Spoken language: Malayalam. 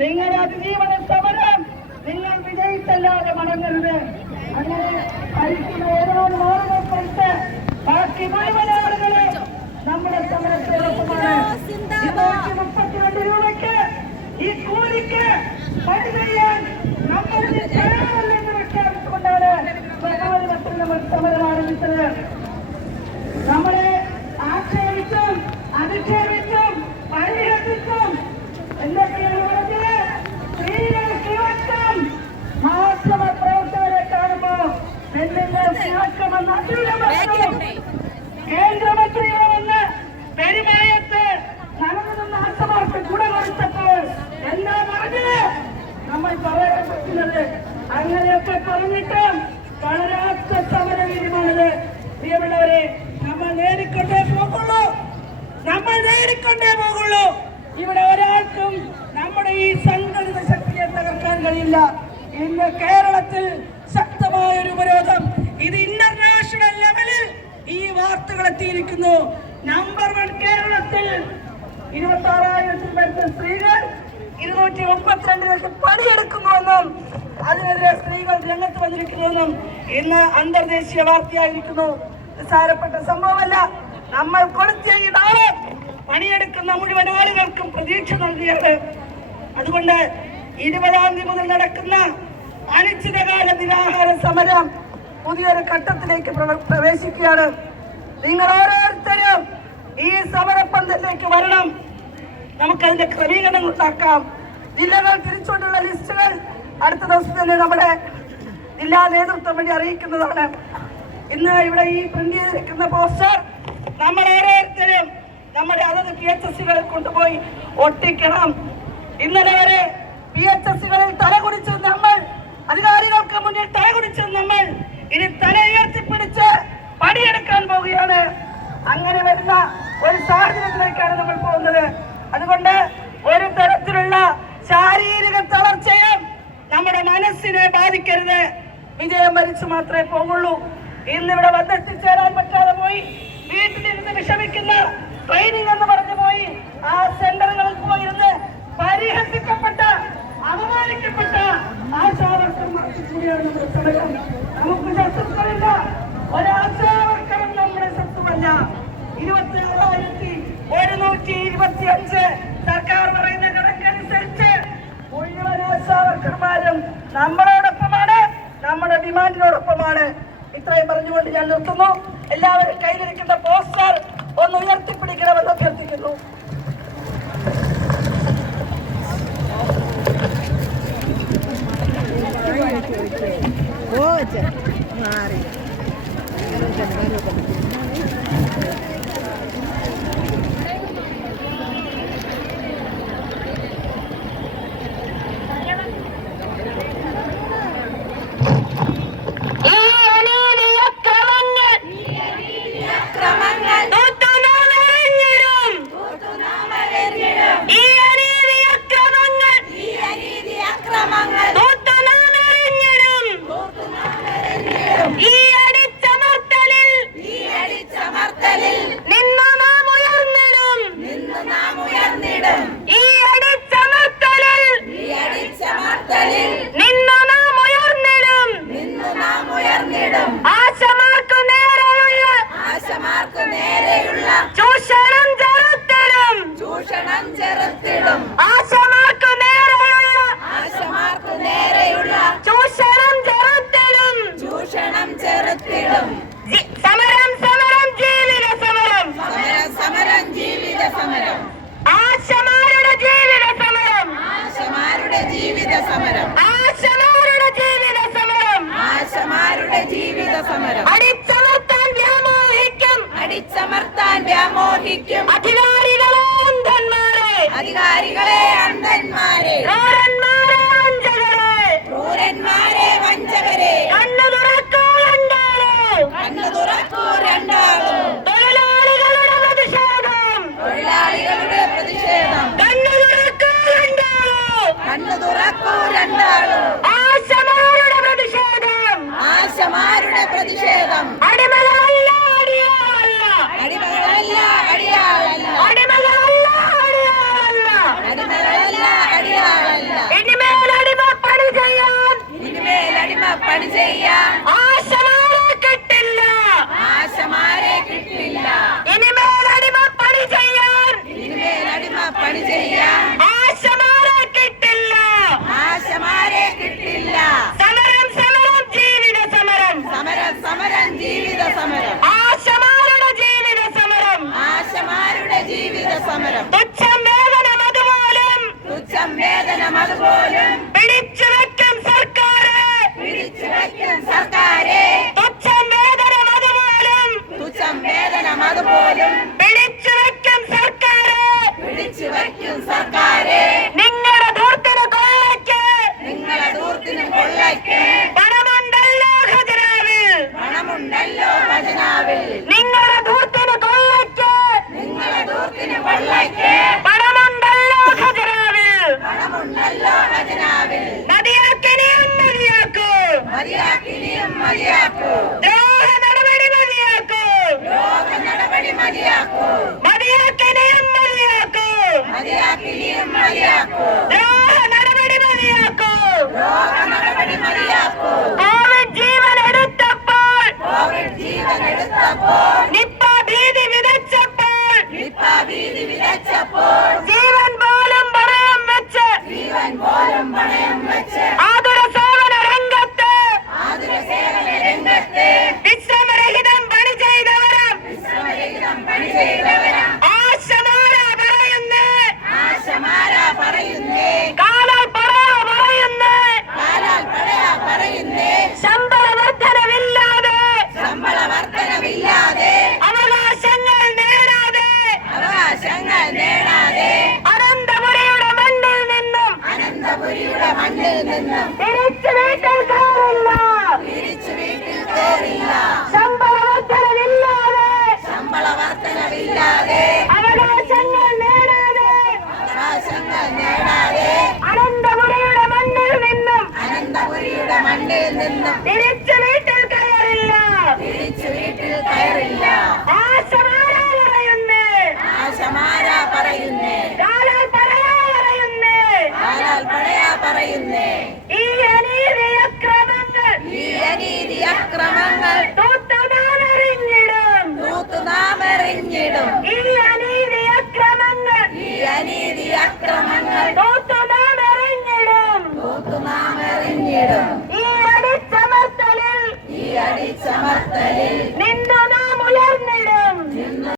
നിങ്ങളുടെ അതിജീവന സമരം നിങ്ങൾ വിജയിച്ചല്ലാതെ മടങ്ങരുത്. അങ്ങനെ ഭരിക്കുന്ന ഏതാനും ആളുകൾ കൊടുത്ത് ബാക്കി മുഴുവൻ ആളുകളെ നമ്മുടെ സമരത്തോടൊപ്പമാണ് മുപ്പത്തിരണ്ട് രൂപയ്ക്ക് ഈ കൂലിക്ക് പണി ചെയ്യാൻ നമ്മൾ പ്രഖ്യാപിച്ചുകൊണ്ടാണ് ബഹുമതി നമ്മൾ സമരം ആരംഭിച്ചത്. നമ്മളെ കേന്ദ്രമന്ത്രിയുടെ വന്ന് പെരുമായത്ത് നടന്നു ആത്മാർക്ക് ഗുണം കൊടുത്തപ്പോൾ എന്താ പറഞ്ഞത്? നമ്മൾ പറയാൻ പറ്റുന്നത് അങ്ങനെയൊക്കെ പറഞ്ഞിട്ടും വളരാത്ത സമര രീതിമാണിത് പ്രിയമുള്ളവരെ നമ്മൾ നേടിക്കൊണ്ടേ പോകുള്ളൂ നമ്മൾ നേടിക്കൊണ്ടേ പോകുള്ളൂ ഇവിടെ ഒരാൾക്കും നമ്മുടെ ഈ സംഘടിത ശക്തിയെ തകർക്കാൻ കഴിയില്ല. ഇന്ന് കേരളത്തിൽ ശക്തമായ ഒരു ഉപരോധം. ഇത് ഇന്റർനാഷണൽ ലെവലിൽ ഈ വാർത്തകൾ എത്തിയിരിക്കുന്നു. നമ്പർ വൺ കേരളത്തിൽ ഇരുപത്തി ആറായിരത്തിൽ വരുന്ന സ്ത്രീകൾ ഇരുന്നൂറ്റി മുപ്പത്തിരണ്ട് ലക്ഷം പണിയെടുക്കുന്നുവെന്നും അതിനെതിരെ സ്ത്രീകൾ രംഗത്ത് വന്നിരിക്കുന്നുവെന്നും ഇന്ന് അന്തർദേശീയ വാർത്തയായിരിക്കുന്നു. നിസ്സാരപ്പെട്ട സംഭവമല്ല. നമ്മൾ കൊടുത്ത ഈ പണിയെടുക്കുന്ന മുഴുവൻ ആളുകൾക്കും പ്രതീക്ഷ നൽകിയത് അതുകൊണ്ട് ഇരുപതാം തീയതി മുതൽ നടക്കുന്ന അനിശ്ചിതകാല നിരാഹാര സമരം പുതിയൊരു ഘട്ടത്തിലേക്ക് പ്രവേശിക്കുകയാണ്. നിങ്ങൾ ഓരോരുത്തരും ഈ സമരപ്പന്തലിലേക്ക് വരണം. നമുക്കതിന്റെ ക്രമീകരണങ്ങൾ ഉണ്ടാക്കാം. ജില്ലകൾ തിരിച്ചുകൊണ്ടുള്ള ലിസ്റ്റുകൾ അടുത്ത ദിവസം തന്നെ നമ്മുടെ ജില്ലാ നേതൃത്വം വഴി അറിയിക്കുന്നതാണ്. ഇന്ന് ഇവിടെ ഈ പ്രിന്റ് ചെയ്തിരിക്കുന്ന പോസ്റ്റർ നമ്മൾ ഓരോരുത്തരും നമ്മുടെ അതത് പി എച്ച് എസ് സികളിൽ കൊണ്ടുപോയി ഒട്ടിക്കണം. ഇന്നലെ വരെ പി എച്ച് എസ് സികളിൽ തലകുടിച്ച നമ്മൾ അധികാരികൾക്ക് മുന്നിൽ തലകുടിച്ച് നമ്മൾ ഇനി തല ഉയർത്തിപ്പിടിച്ച് പണിയെടുക്കാൻ പോവുകയാണ്. അങ്ങനെ വരുന്ന ഒരു സാഹചര്യത്തിലേക്കാണ് നമ്മൾ പോകുന്നത്. അതുകൊണ്ട് ഒരു തരത്തിലുള്ള ശാരീരിക തളർച്ചയും നമ്മുടെ മനസ്സിനെ ബാധിക്കരുത്. വിജയം മരിച്ചു മാത്രമേ പോകുള്ളൂ. ഇന്നിവിടെ വന്നെത്തിച്ചേരാൻ പറ്റാതെ പോയി. വീട്ടിലിരുന്ന് വിഷമിക്കുന്ന ട്രെയിനിങ് എന്ന് പറഞ്ഞു പോയി. ആ സെന്ററുകളിൽ പോയിരുന്ന് പരിഹസിക്കപ്പെട്ട അപമാനിക്കപ്പെട്ട ആശാവർക്കം കൂടിയാണ് നമ്മുടെ സമരം നമുക്ക് ശത്രുക്കളില്ല. ഒരാശാവർക്കറും നമ്മുടെ ശത്രുവല്ല. ഇരുപത്തി ആറായിരത്തി ഒരുന്നൂറ്റി ഇരുപത്തി അഞ്ച് സർക്കാർ പറയുന്ന കണക്കനുസരിച്ച് മുഴുവൻ ആശാവർക്കർമാരും നമ്മളോടൊപ്പമാണ് നമ്മുടെ ഡിമാൻഡിനോടൊപ്പമാണ്. ഇത്രയും പറഞ്ഞുകൊണ്ട് ഞാൻ നിർത്തുന്നു. എല്ലാവരും കയ്യിലിരിക്കുന്ന പോസ്റ്റർ ഒന്ന് ഉയർത്തിപ്പിടിക്കണമെന്ന് അഭ്യർത്ഥിക്കുന്നു ഓ മാറി ഈ അനീതിയക്രമങ്ങൾ തൂത്തുനാമറിഞ്ഞിടും. ഈ അനീതിയക്രമങ്ങൾ തൂത്തുനാമറിഞ്ഞിടും. ഈ അടിച്ചമർത്തലിൽ നിന്നു നാം ഉയർന്നിടും. ഈ അടിച്ചമർത്തലിൽ നിന്നു നാം ഉയർന്നിടും. ആശമാർക്കു നേരെയുള്ള ചൂഷണം ചെറുത്തിടും ചൂഷണം ചെറുത്തിടും ആശമാർക്കു നേരെയുള്ള ആശമാർക്കു നേരെയുള്ള ചൂഷണം ചെറുത്തിടും ചൂഷണം ചെറുത്തിടും ജി- സമരം സമരം ജീവിത സമരം സമരം സമരം ജീവിത സമരം ആശമാരുടെ ജീവിത സമരം ആശമാരുടെ ജീവിത സമരം. ആശമാരുടെ ജീവിത സമരം. ആശമാരുടെ ജീവിത സമരം. അടിച്ചമർത്താൻ വ്യാമോഹിക്കും. അടിച്ചമർത്താൻ വ്യാമോഹിക്കും. അധികാരികളെ അന്ധന്മാരെ. അധികാരികളെ അന്ധന്മാരെ. ദ്രോഹ നടപടി മതിയാക്കൂ ലോക നടപടി മതിയാക്കൂ മതിയാക്കിനിയും മതിയാക്കൂ മതിയാക്കിനിയും മതിയാക്കൂ ദ്രോഹ നടപടി മതിയാക്കൂ না കഴിഞ്ഞിടും. ഈ അനീതി അക്രമങ്ങൾ. ഈ അനീതി അക്രമങ്ങൾ. നോത്തു നാം എറിഞ്ഞിടും നാം എറിഞ്ഞിടും ഈ അടിച്ചമർത്തലിൽ. ഈ അടിച്ചമർത്തലിൽ.